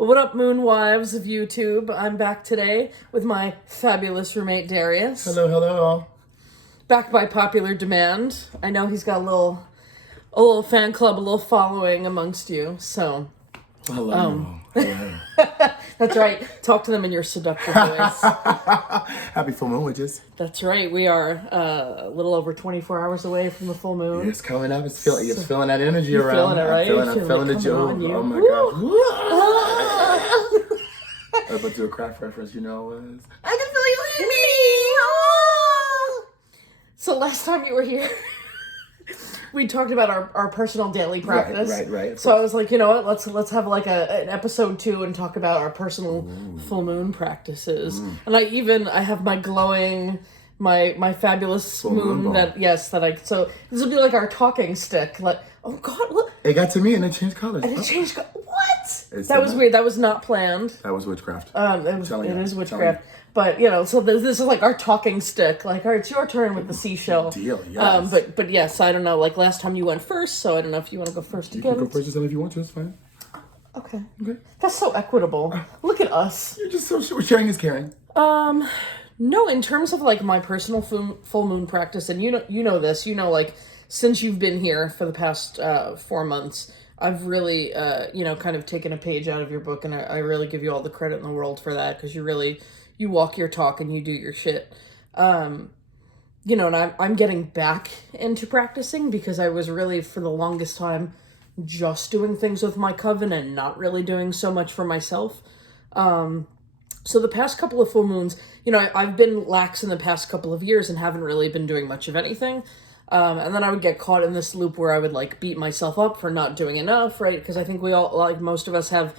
Well, what up, moon wives of YouTube? I'm back today with my fabulous roommate, Darius. Hello, hello. Back by popular demand. I know he's got a little fan club, a little following amongst you, so... Hello. That's right. Talk to them in your seductive voice. Happy full moon, witches. That's right. We are a little over 24 hours away from the full moon. Yeah, it's coming up. It's feeling that energy You're around. feeling it, right? I'm feeling the joke. Oh my god. I was about to do a craft reference, you know what it was. I can feel you in me. So last time you were here, we talked about our personal daily practice. Right. So I was like, you know what? Let's have like an episode 2 and talk about our personal full moon practices. And I have my glowing, my fabulous Full moon moon that so this will be like our talking stick. Like, oh god, look. It got to me and it changed colors. And it changed. What? That was weird. That was not planned. That was witchcraft. It is witchcraft. But, you know, so this is like our talking stick. Like, all right, it's your turn with the seashell. Deal, yes. But yes, I don't know. Like, last time you went first, so I don't know if you want to go first You again. can go first if you want to, it's fine. Okay. That's so equitable. Look at us. You're just so sharing is caring. No, in terms of, like, my personal full moon practice, and you know this, like, since you've been here for the past 4 months, I've really, kind of taken a page out of your book, and I really give you all the credit in the world for that, because you walk your talk and you do your shit. And I'm getting back into practicing because I was really, for the longest time, just doing things with my coven and not really doing so much for myself. So the past couple of full moons, I've been lax in the past couple of years and haven't really been doing much of anything. And then I would get caught in this loop where I would, like, beat myself up for not doing enough, right? Because I think we all, like, most of us have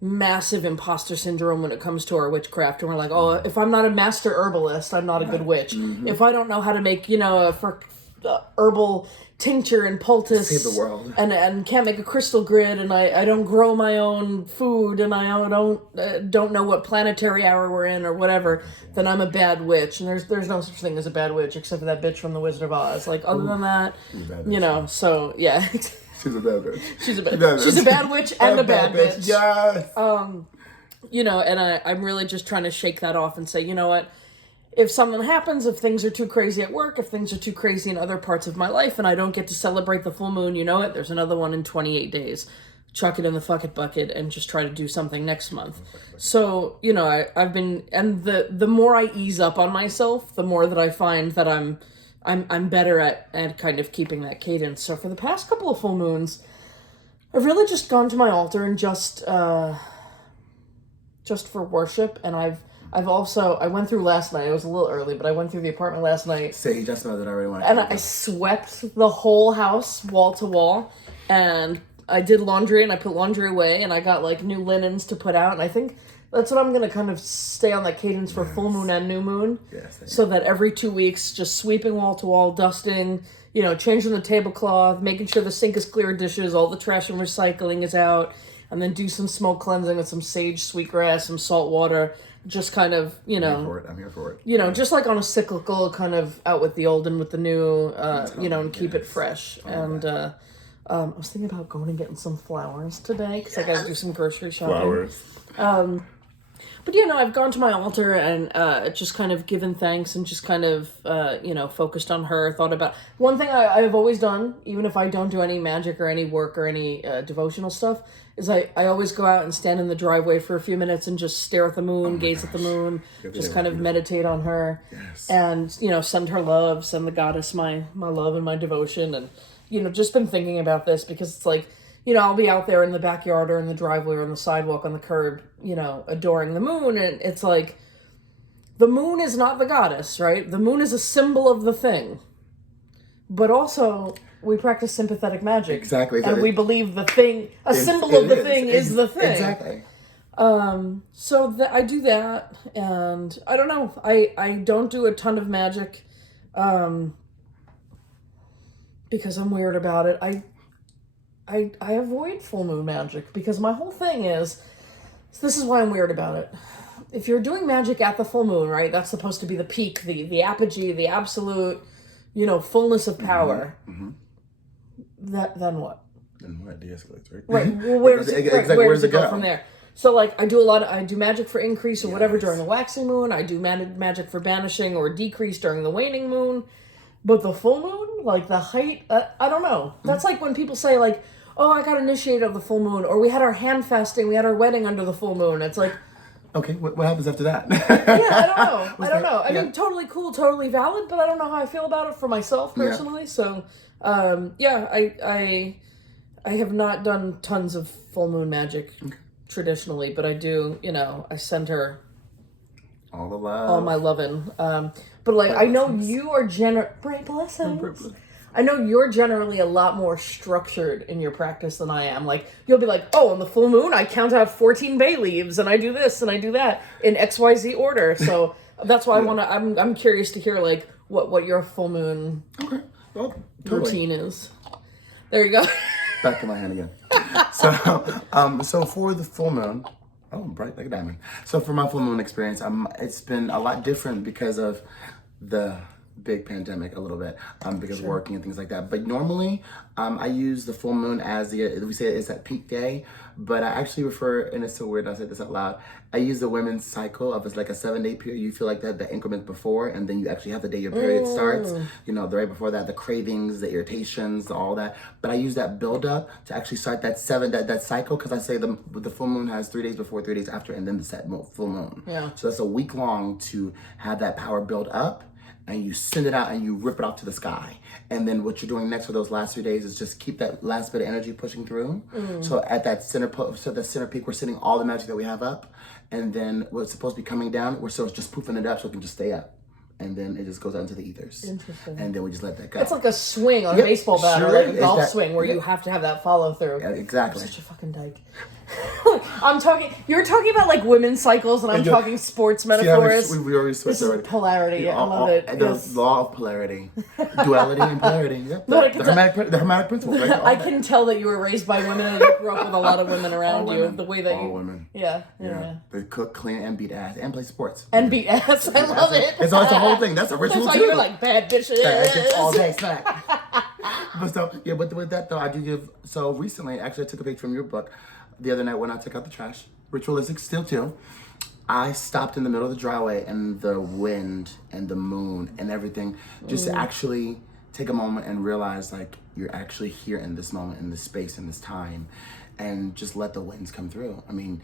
massive imposter syndrome when it comes to our witchcraft, and we're like, oh, if I'm not a master herbalist, I'm not a good witch. If I don't know how to make a herbal tincture and poultice, save the world, and can't make a crystal grid, and I don't grow my own food, and I don't know what planetary hour we're in or whatever, then I'm a bad witch. And there's no such thing as a bad witch except for that bitch from the Wizard of Oz. Like, other than that, so yeah. She's a bad bitch. She's a bad witch and a bad bitch. Yes. And I'm really just trying to shake that off and say, you know what? If something happens, if things are too crazy at work, if things are too crazy in other parts of my life, and I don't get to celebrate the full moon, you know it, there's another one in 28 days. Chuck it in the fuck it bucket and just try to do something next month. So, I've been, and the more I ease up on myself, the more that I find that I'm better at kind of keeping that cadence. So for the past couple of full moons, I've really just gone to my altar and just for worship. And I went through last night. It was a little early, but I went through the apartment last night. Say, just know that I already want to. And I swept the whole house wall to wall, and I did laundry, and I put laundry away, and I got, like, new linens to put out, and I think that's what I'm going to kind of stay on that cadence for full moon and new moon. Yes. So that every 2 weeks, just sweeping wall to wall, dusting, changing the tablecloth, making sure the sink is clear of dishes, all the trash and recycling is out, and then do some smoke cleansing with some sage, sweetgrass, some salt water, just kind of, I'm here for it. Just like on a cyclical, kind of out with the old and with the new, and keep it fresh. And I was thinking about going and getting some flowers today, because I got to do some grocery shopping. Flowers. But, I've gone to my altar and just kind of given thanks and just kind of, focused on her, thought about... One thing I've always done, even if I don't do any magic or any work or any devotional stuff, is I always go out and stand in the driveway for a few minutes and just stare at the moon, gaze at the moon, just kind of meditate on her. Yes. And, send her love, send the goddess my love and my devotion. And, just been thinking about this because it's like... I'll be out there in the backyard or in the driveway or on the sidewalk on the curb, adoring the moon. And it's like, the moon is not the goddess, right? The moon is a symbol of the thing. But also, we practice sympathetic magic. Exactly. And we believe the thing, a symbol of the thing is the thing. Exactly. So I do that. And I don't know. I don't do a ton of magic because I'm weird about it. I avoid full moon magic because my whole thing is, this is why I'm weird about it. If you're doing magic at the full moon, right, that's supposed to be the peak, the apogee, the absolute, fullness of power. Mm-hmm. Then what? Then what? De-escalates, right? Right. Well, where does it go from there? So like I do magic for increase or whatever Yes. during the waxing moon. I do magic for banishing or decrease during the waning moon. But the full moon, like the height, I don't know. That's like when people say like, "Oh, I got initiated of the full moon," or "We had our hand fasting, we had our wedding under the full moon." It's like, Okay, what happens after that? yeah, I don't know. I don't know. I Yeah. mean, totally cool, totally valid, but I don't know how I feel about it for myself personally. So, yeah, I have not done tons of full moon magic traditionally, but I do. I send her All the love. all my loving. But like, I know you are bright blessings. I know you're generally a lot more structured in your practice than I am. Like, you'll be like, oh, on the full moon, I count out 14 bay leaves, and I do this, and I do that, in XYZ order. So that's why I'm curious to hear, like, what your full moon Well, totally. routine is. There you go. Back in my hand again. So for the full moon, bright like a diamond. So for my full moon experience, it's been a lot different because of the big pandemic a little bit, because of working and things like that. But normally, I use the full moon as we say it's that peak day, but I actually refer, and it's so weird I say this out loud, I use the women's cycle of it's like a 7-day period. You feel like the increment before, and then you actually have the day your period starts, the right before that, the cravings, the irritations, all that. But I use that build up to actually start that cycle, because I say the full moon has 3 days before, 3 days after, and then the full moon. Yeah. So that's a week long to have that power build up, and you send it out and you rip it out to the sky. And then what you're doing next for those last 3 days is just keep that last bit of energy pushing through. So at that center peak, we're sending all the magic that we have up. And then what's supposed to be coming down, we're still just poofing it up so it can just stay up. And then it just goes out into the ethers. Interesting. And then we just let that go. It's like a swing on a baseball bat or like a golf swing where you have to have that follow through. Yeah, exactly. I'm such a fucking dyke. You're talking about like women's cycles and I'm talking sports metaphors. We already switched This is already. polarity. I love it. The Yes. law of polarity. Duality and polarity. Yep. No, The hermetic principle. Right? I can tell that you were raised by women and you grew up with a lot of women around you. women. The way that All you, women. yeah. They cook, clean, and beat ass, and play sports. And beat ass. I love it. It's a whole thing. That's a ritual That's why too. you're like bad bitches. It's all day snack. But with that though, I do give. So recently, actually, I took a page from your book the other night when I took out the trash. Ritualistic still too. I stopped in the middle of the driveway and the wind and the moon and everything, just to actually take a moment and realize like you're actually here in this moment, in this space, in this time, and just let the winds come through. I mean,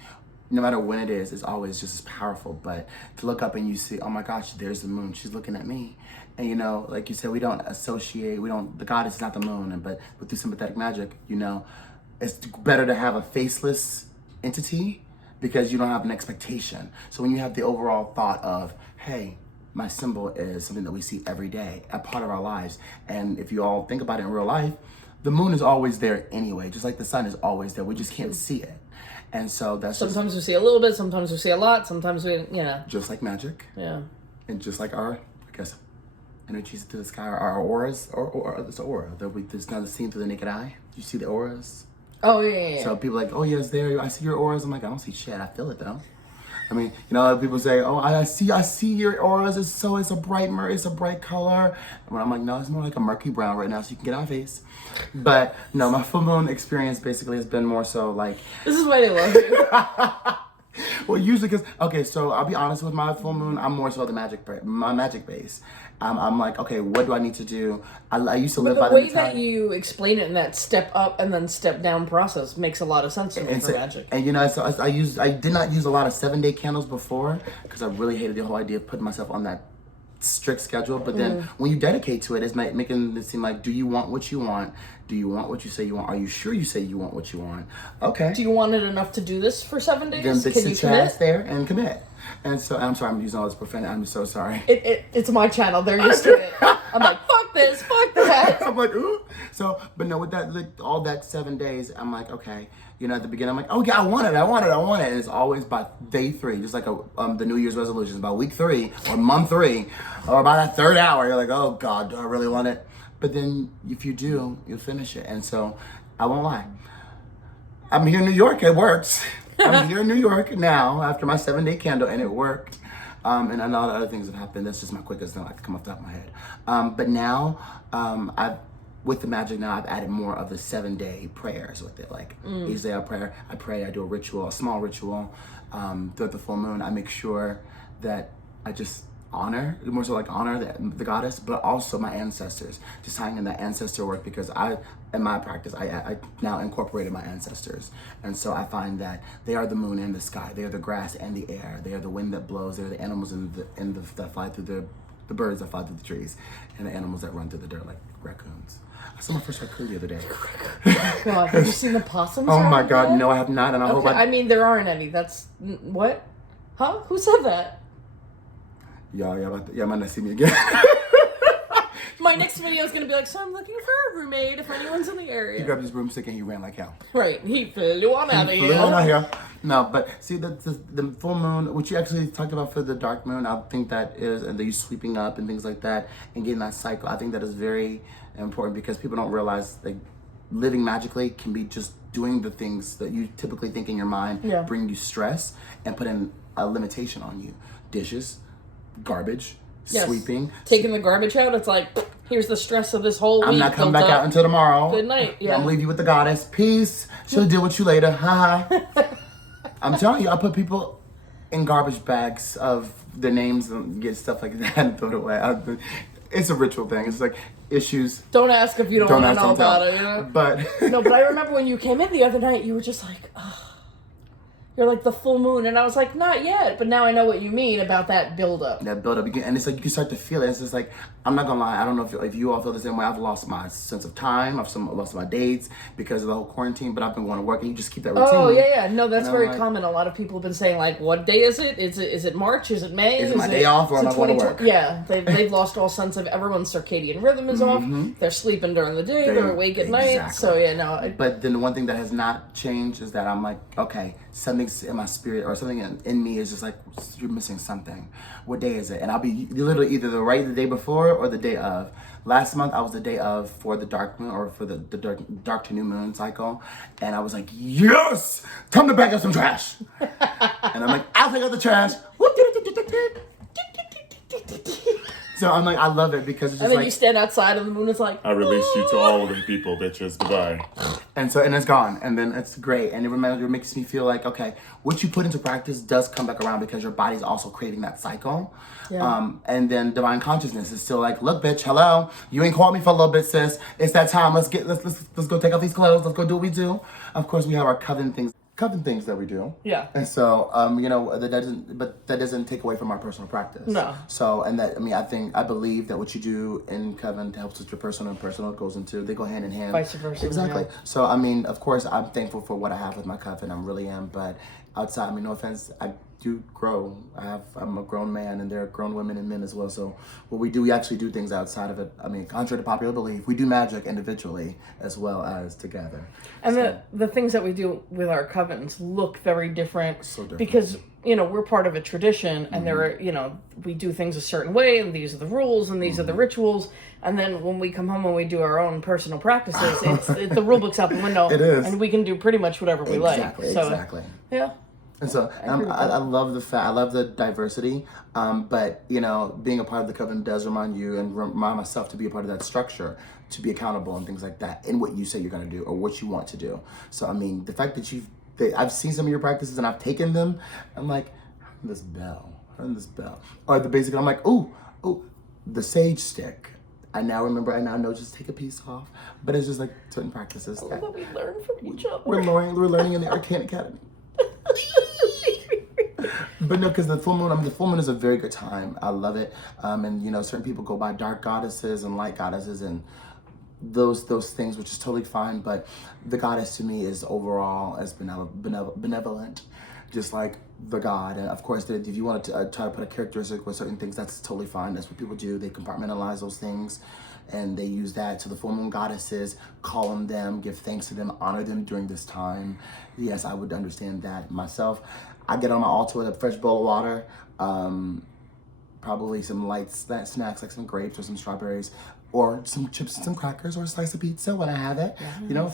no matter when it is, it's always just as powerful. But to look up and you see, oh my gosh, there's the moon. She's looking at me. And like you said, the goddess is not the moon, but through sympathetic magic, it's better to have a faceless entity because you don't have an expectation. So when you have the overall thought of, hey, my symbol is something that we see every day, a part of our lives. And if you all think about it in real life, the moon is always there anyway, just like the sun is always there. We just can't see it. And so that's Sometimes we see a little bit, sometimes we see a lot, sometimes we, just like magic. Yeah. And just like our, energies to the sky, our auras, or it's an aura that's not seen through the naked eye. You see the auras? Oh, yeah. So people are like, oh, yeah, it's there. I see your auras. I'm like, I don't see shit. I feel it, though. I mean, people say, oh, I see your auras. It's a bright color. And I'm like, no, it's more like a murky brown right now, so you can get out of face. But no, my full moon experience basically has been more so like. This is why they love you. Well, usually so I'll be honest with my full moon, I'm more so my magic base. I'm like, okay, what do I need to do? I used to live by the the way that you explain it in that step up and then step down process makes a lot of sense to me for magic. And so I did not use a lot of 7-day candles before because I really hated the whole idea of putting myself on that strict schedule. But then when you dedicate to it, it's making it seem like, do you want what you want? Do you want what you say you want? Are you sure you say you want what you want? Okay. Do you want it enough to do this for 7 days? Then Can you sit your ass there and commit. And so, I'm sorry, I'm using all this profanity. I'm so sorry. It's my channel. They're used to it. I'm like, fuck this, fuck that. I'm like, ooh. So, but no, with that, all that 7 days, I'm like, okay. At the beginning, I'm like, oh yeah, I want it. And it's always by day 3, just like the New Year's resolutions. By week 3 or month 3, or by that 3rd hour, you're like, oh God, do I really want it? But then if you do, you'll finish it. And so, I won't lie. I'm here in New York. It works. I'm here in New York now after my 7-day candle, and it worked. And a lot of other things have happened. That's just my quickest thing I can come off the top of my head. But now, with the magic now, I've added more of the 7-day prayers with it. Like each day I pray, I do a ritual, a small ritual throughout the full moon. I make sure that I just honor the goddess, but also my ancestors, just tying in that ancestor work, because in my practice, I now incorporated my ancestors. And so I find that they are the moon and the sky. They are the grass and the air. They are the wind that blows. They're the animals that fly through the birds that fly through the trees, and the animals that run through the dirt like raccoons. I saw my first raccoon the other day. God, have you seen the possums? Oh my around God, there? no, I have not, and I hope I mean, there aren't any. That's what? Huh? Who said that? Y'all might not see me again. My next video is gonna be like, so I'm looking for a roommate if anyone's in the area. He grabbed his broomstick and he ran like hell. Right, he flew on out of Flew on out here. here. No, but see the full moon, which you actually talked about for the dark moon, I think that is, and you sweeping up and things like that, and getting that cycle. I think that is very important, because people don't realize like living magically can be just doing the things that you typically think in your mind bring you stress and put in a limitation on you. Dishes, garbage, sweeping. Taking the garbage out, it's like, here's the stress of this whole week. I'm not coming back out until tomorrow. Good night. Yeah. I'm leave you with the goddess. Peace. She'll deal with you later. Ha ha. I'm telling you, I put people in garbage bags of their names and get stuff like that and throw it away. It's a ritual thing. It's like issues. Don't ask if you don't want to know about it, you know? But No, but I remember when you came in the other night, you were just like, oh. You're like the full moon, and I was like, not yet, but now I know what you mean about that buildup. That buildup, and it's like you can start to feel it. It's just like, I'm not gonna lie, I don't know if you all feel the same way. I've lost my sense of time. I've lost my dates because of the whole quarantine. But I've been going to work, and you just keep that routine. Oh yeah. No, that's And I'm very like, common. A lot of people have been saying like, what day is it? Is it March? Is it May? Is it my day off, or am I going to work? Yeah, they've lost all sense of everyone's circadian rhythm is off. They're sleeping during the day. They're awake at night. So yeah, no. But then the one thing that has not changed is that I'm like, okay, something's in my spirit or something in me is just like, you're missing something. What day is it? And I'll be literally either the day before or the day of. Last month I was the day of for the dark moon, or for the dark to new moon cycle, and I was like, yes, time to back up some trash. And I'm like, I'll take out the trash. So I'm like, I love it, because it's just And then like, you stand outside and the moon is like, I release you to all the people, bitches. Goodbye. and it's gone, and then it's great, and it makes me feel like, okay, what you put into practice does come back around, because your body's also craving that cycle. And then divine consciousness is still like, look, bitch, hello, you ain't called me for a little bit, sis. It's that time. Let's go take off these clothes. Let's go do what we do. Of course, we have our coven things that we do. Yeah. And so, that doesn't take away from our personal practice. No. So, I believe that what you do in coven helps with your personal, and personal goes into, they go hand in hand. Vice versa. Exactly. Yeah. So, of course, I'm thankful for what I have with my coven. I really am. But outside, no offense, I do grow. I'm a grown man, and there are grown women and men as well. So what we do, we actually do things outside of it. Contrary to popular belief, we do magic individually as well as together. And the things that we do with our covens look very different. So different. Because, we're part of a tradition, and there are, we do things a certain way, and these are the rules, and these are the rituals. And then when we come home and we do our own personal practices, it's the rule book's out the window. It is. And we can do pretty much whatever we like. Exactly. Yeah. And so I love the fact, I love the diversity, but being a part of the coven does remind you and remind myself to be a part of that structure, to be accountable and things like that in what you say you're going to do or what you want to do. So the fact that I've seen some of your practices and I've taken them, I'm like, ring this bell, or the basic. I'm like, ooh, the sage stick. I now know just take a piece off, but it's just like certain practices That we learn from each other. we're learning in the Arcane Academy. But no, because the full moon is a very good time. I love it. And certain people go by dark goddesses and light goddesses and those things, which is totally fine. But the goddess to me is overall as benevolent, just like the god. And of course, if you want to try to put a characteristic with certain things, that's totally fine. That's what people do. They compartmentalize those things, and they use that to the full moon goddesses, call on them, give thanks to them, honor them during this time. Yes, I would understand that myself. I get on my altar with a fresh bowl of water, probably some light snacks like some grapes or some strawberries, or some chips and some crackers, or a slice of pizza when I have it.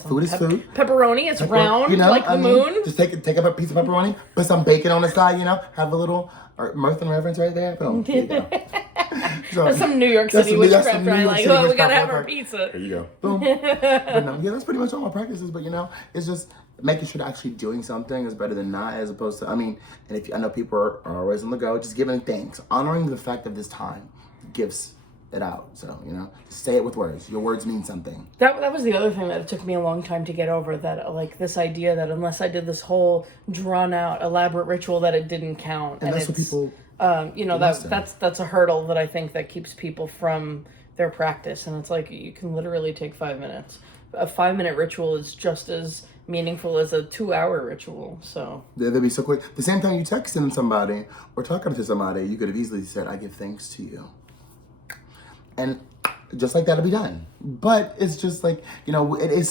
Food is food. Pepperoni, it's round like the moon. Just take up a piece of pepperoni, put some bacon on the side, have a little mirth and reverence right there. Boom. There you go. So, That's some New York that's City some- that's witchcraft, some New right? York Like, City oh, we witchcraft gotta have right our there. pizza. There you go. Boom. But no, yeah, that's pretty much all my practices. But it's just making sure that actually doing something is better than not, as opposed to, and if I know people are always on the go, just giving thanks, honoring the fact of this time gives it out. So, say it with words. Your words mean something. That was the other thing that it took me a long time to get over, that like this idea that unless I did this whole drawn out elaborate ritual that it didn't count. And that's what it's, people that's a hurdle that I think that keeps people from their practice. And it's like, you can literally take 5 minutes. A 5-minute ritual is just as meaningful as a 2-hour ritual. So they'll be so quick. The same time you texting somebody or talking to somebody, you could have easily said, "I give thanks to you," and just like that'll be done. But it's just like, it's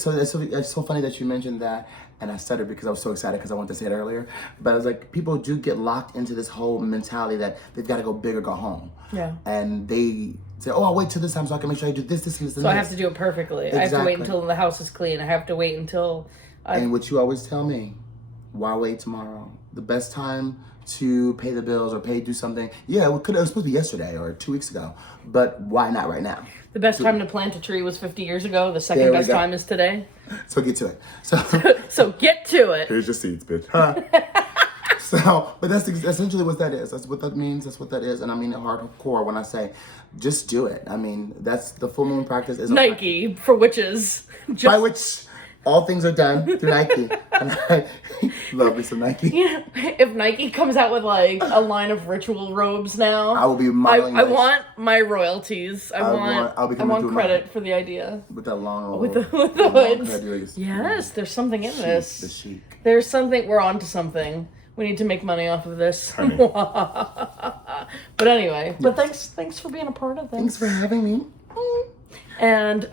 so funny that you mentioned that. And I stuttered because I was so excited because I wanted to say it earlier. But I was like, people do get locked into this whole mentality that they've got to go big or go home. yeah. And they say, "Oh, I'll wait till this time so I can make sure I do this, and this, and So this." I have to do it perfectly. I have to Exactly. wait until the house is clean. I have to wait until And what you always tell me, why wait tomorrow? The best time to pay the bills or do something. Yeah, it was supposed to be yesterday or 2 weeks ago, but why not right now? the best time to plant a tree was 50 years ago. The second There we best go. time is today. So get to it. So, So get to it. Here's your seeds, bitch. but that's essentially what that is. That's what that means. That's what that is. And I mean it hardcore when I say, just do it. I mean, that's the full moon practice. Is Nike for witches. Just, by which all things are done through Nike. And I love me some Nike. if Nike comes out with like a line of ritual robes now, I will be modeling I this want my royalties. I'll be I coming want through credit for the idea. with that long With the long hoods. hairdos. Yes, there's something in The this. chic. There's something. We're on to something. We need to make money off of this. Honey. But anyway, but thanks for being a part of this. Thanks for having me. And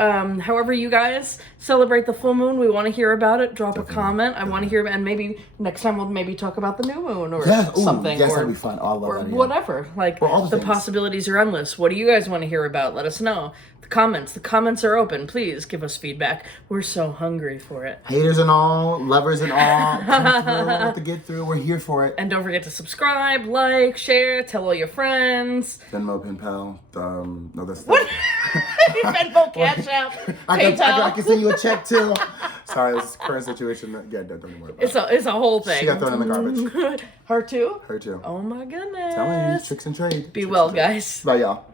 however you guys celebrate the full moon, we want to hear about it. Drop a comment. I want to hear, and maybe next time we'll maybe talk about the new moon or Yeah, ooh, something, yes, or that'd be fun. Oh, I love or that. Yeah. whatever. Like Or all the the things. possibilities are endless. What do you guys want to hear about? Let us know. The comments are open. Please give us feedback. We're so hungry for it. Haters and all, lovers and all, come through, what to get through. We're here for it. And don't forget to subscribe, like, share, tell all your friends. Venmo, PayPal. No, that's What? Venmo, Cash App, I PayPal. can send you a check too. Sorry, this current situation. Yeah, don't even worry about it. It's a whole thing. She got thrown in the garbage. Her too? Her too. Oh my goodness. Telling you, tricks and trade. Be Tricks well, and trade. guys. Bye, y'all.